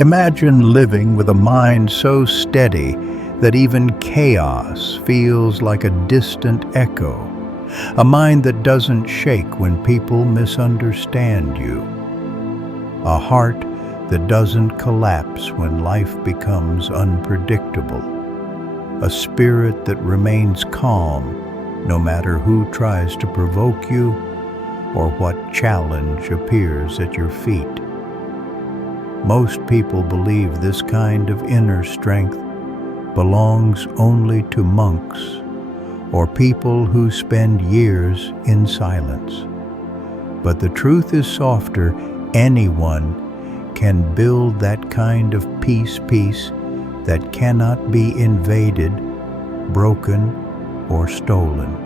Imagine living with a mind so steady that even chaos feels like a distant echo, a mind that doesn't shake when people misunderstand you, a heart that doesn't collapse when life becomes unpredictable, a spirit that remains calm no matter who tries to provoke you or what challenge appears at your feet. Most people believe this kind of inner strength belongs only to monks or people who spend years in silence. But the truth is softer. Anyone can build that kind of peace that cannot be invaded, broken, or stolen.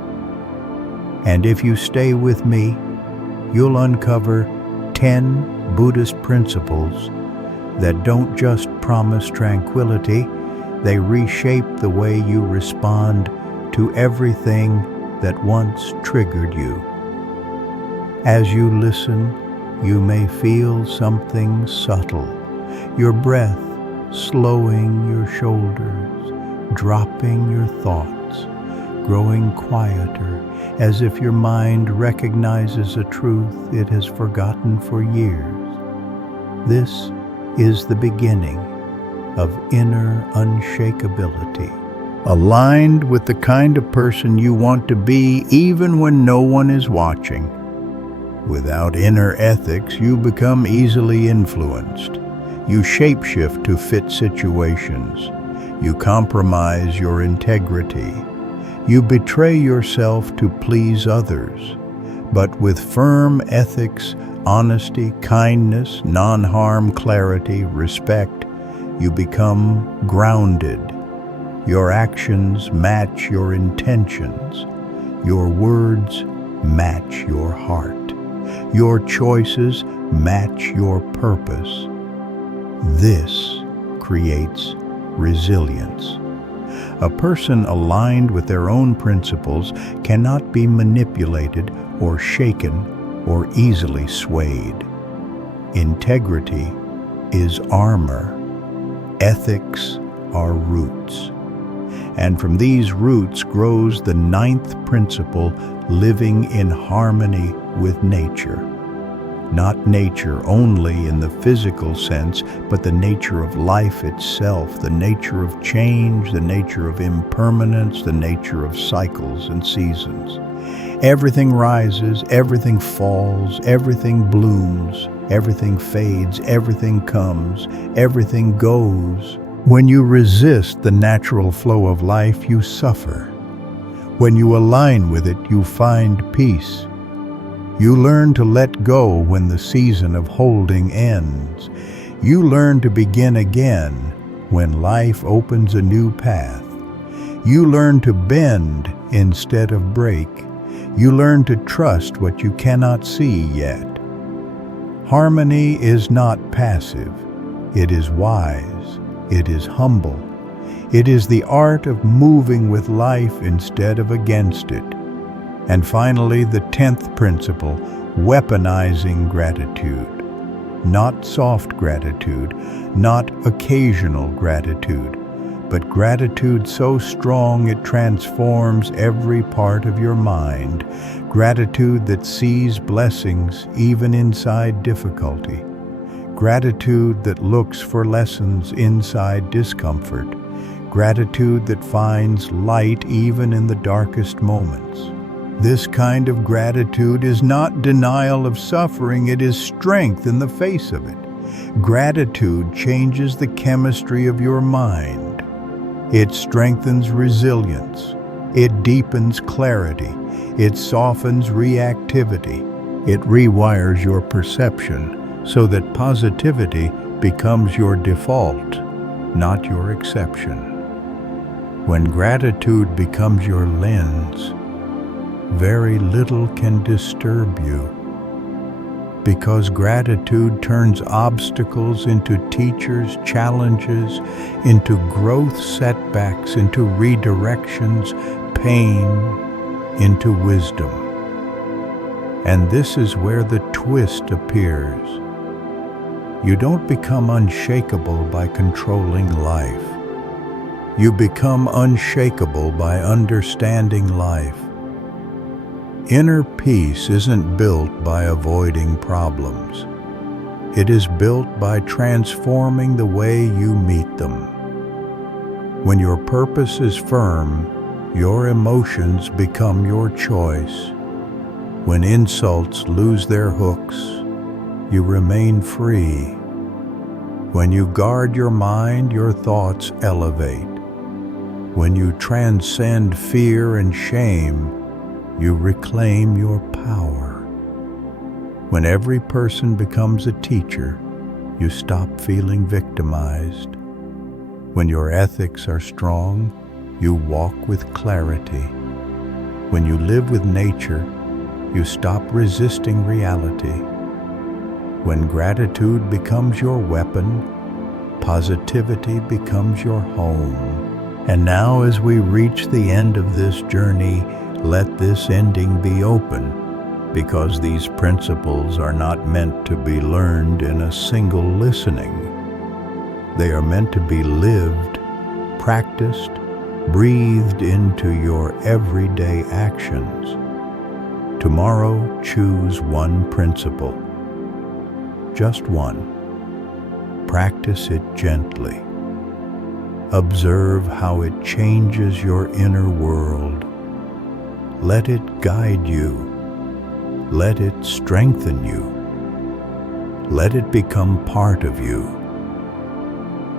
And if you stay with me, you'll uncover 10 Buddhist principles that don't just promise tranquility, they reshape the way you respond to everything that once triggered you. As you listen, you may feel something subtle, your breath slowing your shoulders, dropping your thoughts, growing quieter, as if your mind recognizes a truth it has forgotten for years. This is the beginning of inner unshakability, aligned with the kind of person you want to be even when no one is watching. Without inner ethics, you become easily influenced. You shapeshift to fit situations. You compromise your integrity. You betray yourself to please others. But with firm ethics, honesty, kindness, non-harm, clarity, respect, you become grounded. Your actions match your intentions. Your words match your heart. Your choices match your purpose. This creates resilience. A person aligned with their own principles cannot be manipulated or shaken or easily swayed. Integrity is armor. Ethics are roots. And from these roots grows the 9th principle, living in harmony with nature. Not nature only in the physical sense, but the nature of life itself, the nature of change, the nature of impermanence, the nature of cycles and seasons. Everything rises, everything falls, everything blooms, everything fades, everything comes, everything goes. When you resist the natural flow of life, you suffer. When you align with it, you find peace. You learn to let go when the season of holding ends. You learn to begin again when life opens a new path. You learn to bend instead of break. You learn to trust what you cannot see yet. Harmony is not passive. It is wise. It is humble. It is the art of moving with life instead of against it. And finally, the 10th principle, weaponizing gratitude. Not soft gratitude, not occasional gratitude, but gratitude so strong it transforms every part of your mind. Gratitude that sees blessings even inside difficulty. Gratitude that looks for lessons inside discomfort. Gratitude that finds light even in the darkest moments. This kind of gratitude is not denial of suffering, it is strength in the face of it. Gratitude changes the chemistry of your mind. It strengthens resilience. It deepens clarity. It softens reactivity. It rewires your perception so that positivity becomes your default, not your exception. When gratitude becomes your lens, very little can disturb you, because gratitude turns obstacles into teachers, challenges, into growth setbacks, into redirections, pain, into wisdom. And this is where the twist appears. You don't become unshakable by controlling life. You become unshakable by understanding life. Inner peace isn't built by avoiding problems. It is built by transforming the way you meet them. When your purpose is firm, your emotions become your choice. When insults lose their hooks, you remain free. When you guard your mind, your thoughts elevate. When you transcend fear and shame, you reclaim your power. When every person becomes a teacher, you stop feeling victimized. When your ethics are strong, you walk with clarity. When you live with nature, you stop resisting reality. When gratitude becomes your weapon, positivity becomes your home. And now, as we reach the end of this journey, let this ending be open, because these principles are not meant to be learned in a single listening. They are meant to be lived, practiced, breathed into your everyday actions. Tomorrow, choose one principle. Just one. Practice it gently. Observe how it changes your inner world. Let it guide you. Let it strengthen you. Let it become part of you.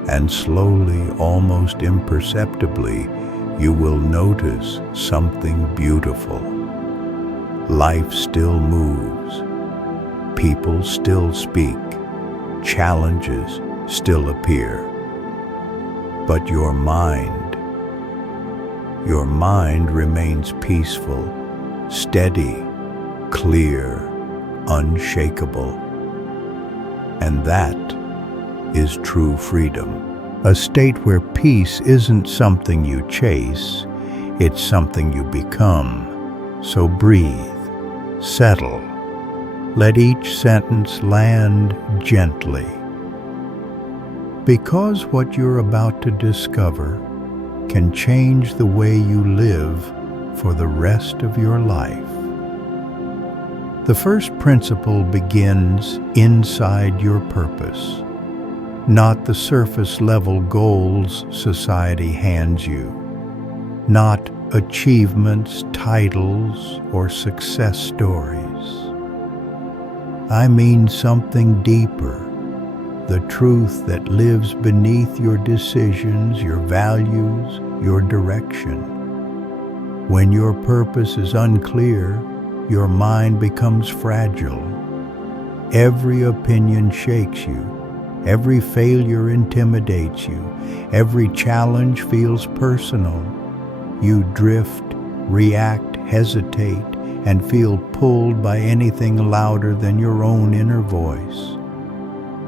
And slowly, almost imperceptibly, you will notice something beautiful. Life still moves. People still speak. Challenges still appear. But your mind remains peaceful, steady, clear, unshakable. And that is true freedom. A state where peace isn't something you chase, it's something you become. So breathe, settle, let each sentence land gently. Because what you're about to discover can change the way you live for the rest of your life. The first principle begins inside your purpose, not the surface-level goals society hands you, not achievements, titles, or success stories. I mean something deeper, the truth that lives beneath your decisions, your values, your direction. When your purpose is unclear, your mind becomes fragile. Every opinion shakes you. Every failure intimidates you. Every challenge feels personal. You drift, react, hesitate, and feel pulled by anything louder than your own inner voice.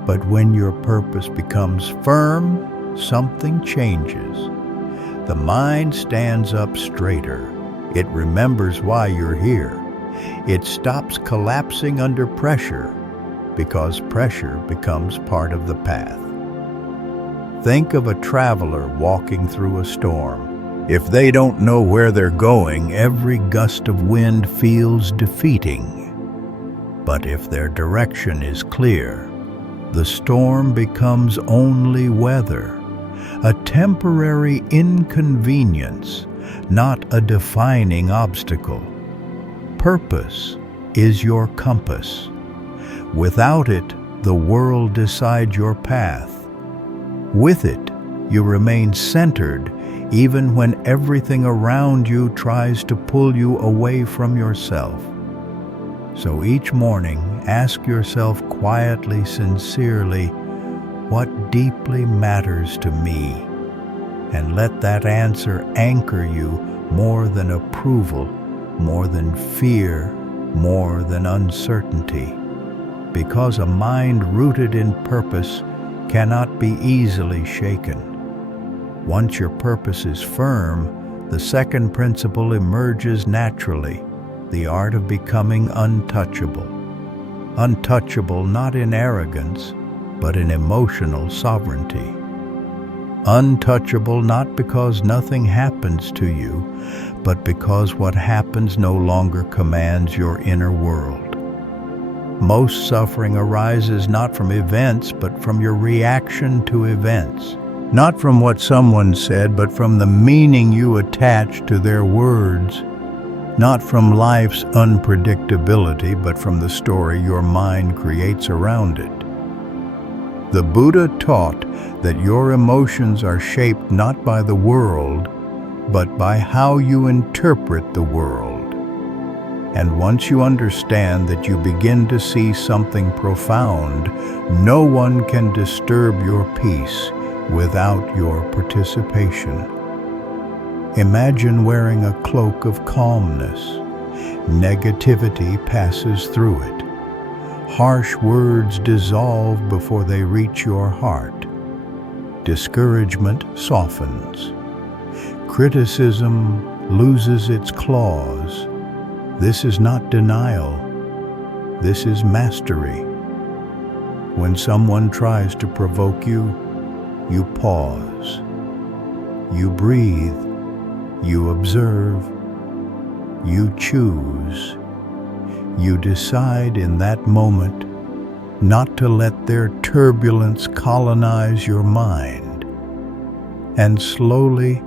But when your purpose becomes firm, something changes. The mind stands up straighter. It remembers why you're here. It stops collapsing under pressure, because pressure becomes part of the path. Think of a traveler walking through a storm. If they don't know where they're going, every gust of wind feels defeating. But if their direction is clear, the storm becomes only weather, a temporary inconvenience, not a defining obstacle. Purpose is your compass. Without it, the world decides your path. With it, you remain centered even when everything around you tries to pull you away from yourself. So each morning, ask yourself quietly, sincerely, what deeply matters to me? And let that answer anchor you more than approval, more than fear, more than uncertainty. Because a mind rooted in purpose cannot be easily shaken. Once your purpose is firm, the second principle emerges naturally, the art of becoming untouchable. Untouchable not in arrogance, but in emotional sovereignty. Untouchable not because nothing happens to you, but because what happens no longer commands your inner world. Most suffering arises not from events, but from your reaction to events. Not from what someone said, but from the meaning you attach to their words. Not from life's unpredictability, but from the story your mind creates around it. The Buddha taught that your emotions are shaped not by the world, but by how you interpret the world. And once you understand that, you begin to see something profound. No one can disturb your peace without your participation. Imagine wearing a cloak of calmness. Negativity passes through it. Harsh words dissolve before they reach your heart. Discouragement softens. Criticism loses its claws. This is not denial. This is mastery. When someone tries to provoke you, you pause. You breathe. You observe. You choose. You decide in that moment not to let their turbulence colonize your mind. And slowly,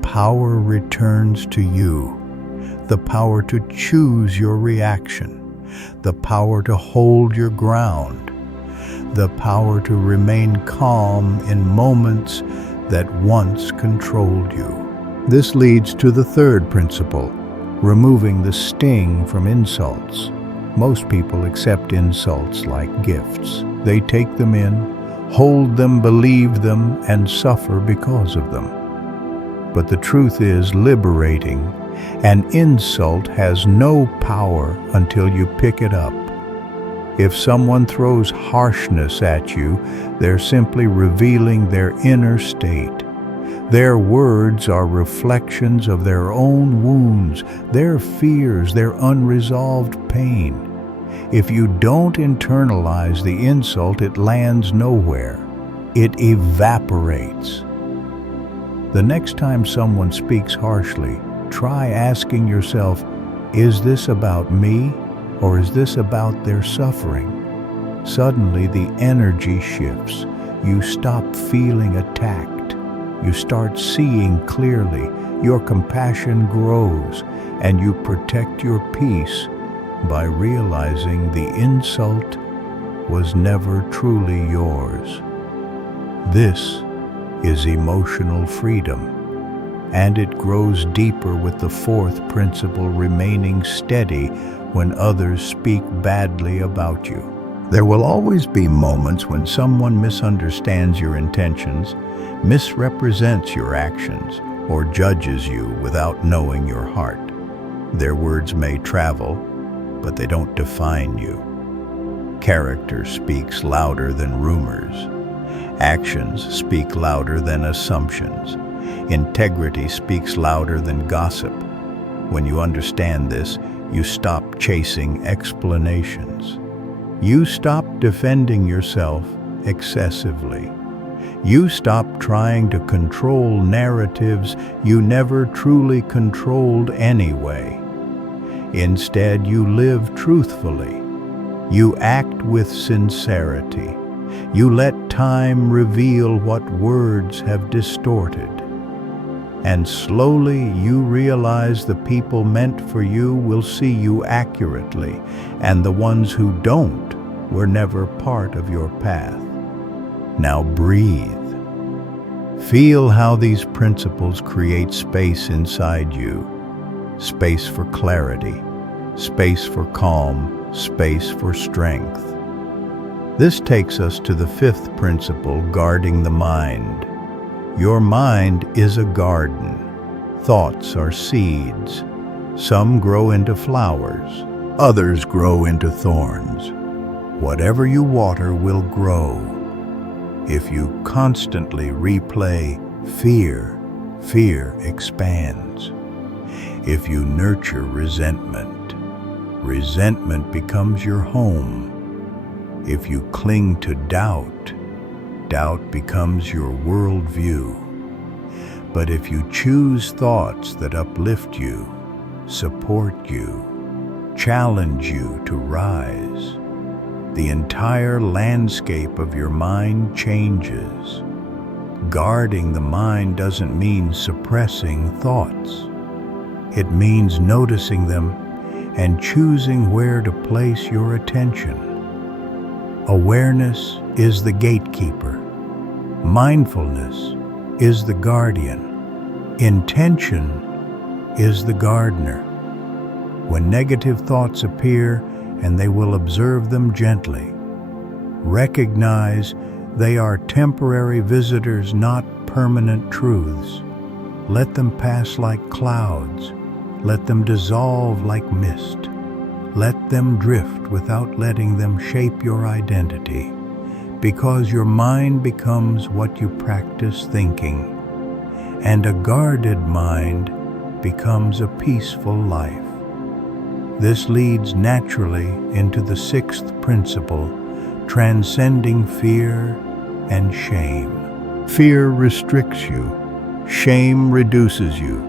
power returns to you. The power to choose your reaction. The power to hold your ground. The power to remain calm in moments that once controlled you. This leads to the third principle, removing the sting from insults. Most people accept insults like gifts. They take them in, hold them, believe them, and suffer because of them. But the truth is liberating. An insult has no power until you pick it up. If someone throws harshness at you, they're simply revealing their inner state. Their words are reflections of their own wounds, their fears, their unresolved pain. If you don't internalize the insult, it lands nowhere. It evaporates. The next time someone speaks harshly, try asking yourself, is this about me or is this about their suffering? Suddenly the energy shifts. You stop feeling attacked. You start seeing clearly. Your compassion grows, and you protect your peace by realizing the insult was never truly yours. This is emotional freedom. And it grows deeper with the fourth principle, remaining steady when others speak badly about you. There will always be moments when someone misunderstands your intentions, misrepresents your actions, or judges you without knowing your heart. Their words may travel, but they don't define you. Character speaks louder than rumors. Actions speak louder than assumptions. Integrity speaks louder than gossip. When you understand this, you stop chasing explanations. You stop defending yourself excessively. You stop trying to control narratives you never truly controlled anyway. Instead, you live truthfully. You act with sincerity. You let time reveal what words have distorted. And slowly you realize the people meant for you will see you accurately, and the ones who don't were never part of your path. Now breathe. Feel how these principles create space inside you. Space for clarity, space for calm, space for strength. This takes us to the fifth principle, guarding the mind. Your mind is a garden. Thoughts are seeds. Some grow into flowers. Others grow into thorns. Whatever you water will grow. If you constantly replay fear, fear expands. If you nurture resentment, resentment becomes your home. If you cling to doubt, doubt becomes your worldview. But if you choose thoughts that uplift you, support you, challenge you to rise, the entire landscape of your mind changes. Guarding the mind doesn't mean suppressing thoughts. It means noticing them and choosing where to place your attention. Awareness is the gatekeeper. Mindfulness is the guardian. Intention is the gardener. When negative thoughts appear, and they will observe them gently, recognize they are temporary visitors, not permanent truths. Let them pass like clouds. Let them dissolve like mist. Let them drift without letting them shape your identity, because your mind becomes what you practice thinking, and a guarded mind becomes a peaceful life. This leads naturally into the sixth principle, transcending fear and shame. Fear restricts you. Shame reduces you.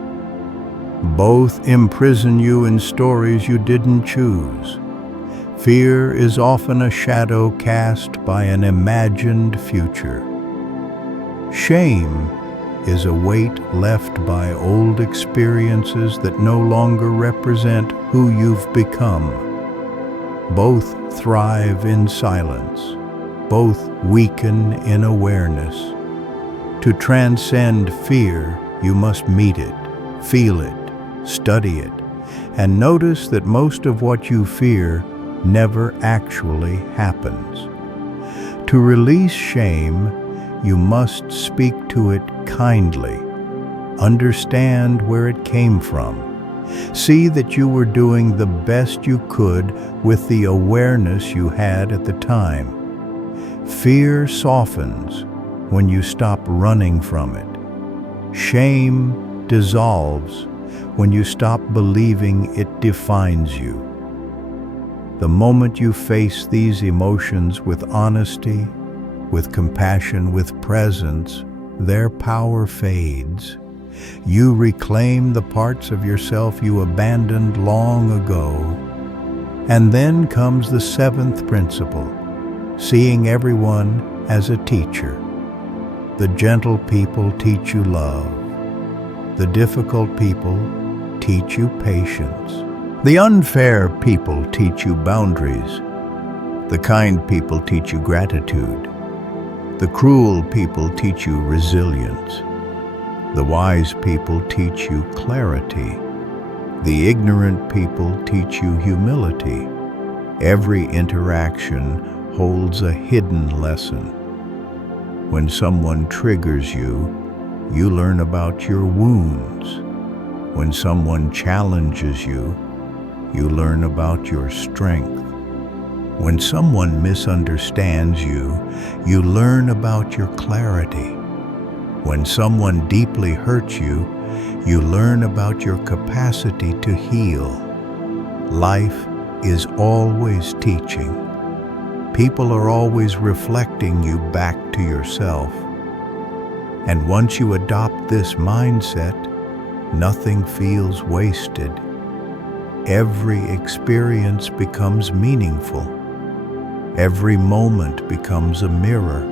Both imprison you in stories you didn't choose. Fear is often a shadow cast by an imagined future. Shame is a weight left by old experiences that no longer represent who you've become. Both thrive in silence. Both weaken in awareness. To transcend fear, you must meet it, feel it, study it, and notice that most of what you fear never actually happens. To release shame, you must speak to it kindly. Understand where it came from. See that you were doing the best you could with the awareness you had at the time. Fear softens when you stop running from it. Shame dissolves when you stop believing it defines you. The moment you face these emotions with honesty, with compassion, with presence, their power fades. You reclaim the parts of yourself you abandoned long ago. And then comes the seventh principle, seeing everyone as a teacher. The gentle people teach you love. The difficult people teach you patience. The unfair people teach you boundaries. The kind people teach you gratitude. The cruel people teach you resilience. The wise people teach you clarity. The ignorant people teach you humility. Every interaction holds a hidden lesson. When someone triggers you, you learn about your wounds. When someone challenges you, you learn about your strength. When someone misunderstands you, you learn about your clarity. When someone deeply hurts you, you learn about your capacity to heal. Life is always teaching. People are always reflecting you back to yourself. And once you adopt this mindset, nothing feels wasted. Every experience becomes meaningful. Every moment becomes a mirror.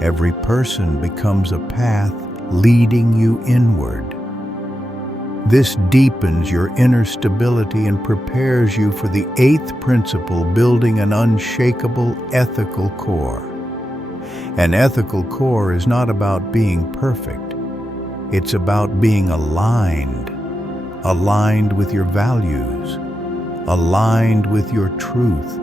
Every person becomes a path leading you inward. This deepens your inner stability and prepares you for the eighth principle, building an unshakable ethical core. An ethical core is not about being perfect. It's about being aligned with your values, aligned with your truth,